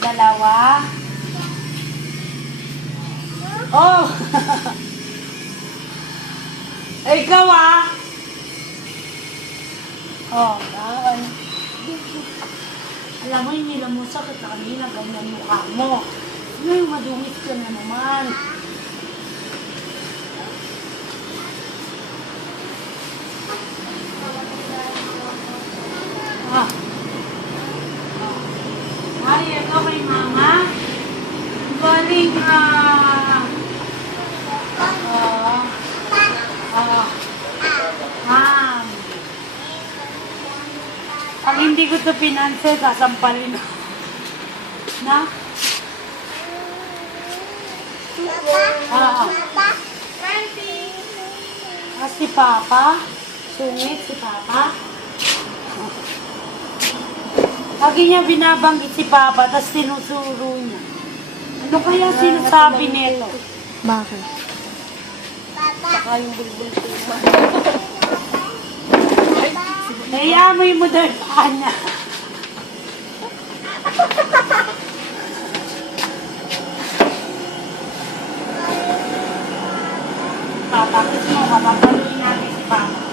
Dalawa. Oh! Ay, ikaw Oh, dahil. Alam mo, hindi lang mo sakit na kanina, ganyan mukha mo. Ngayon, madungit ka na naman. Ay, ito kay mama. Galing, ma'am. Pag hindi ko ito pinansin, sasampalin ako. Na? Si Papa? Sungit si Papa? Lagi niya binabanggit si Papa, tapos sinusuro niya. Ano kaya sinasabi nito? Bakit? Saka yung bulbul ko. Nayamoy mo daw yung paa niya. Papa, kiss mo, papapaluin natin si Papa.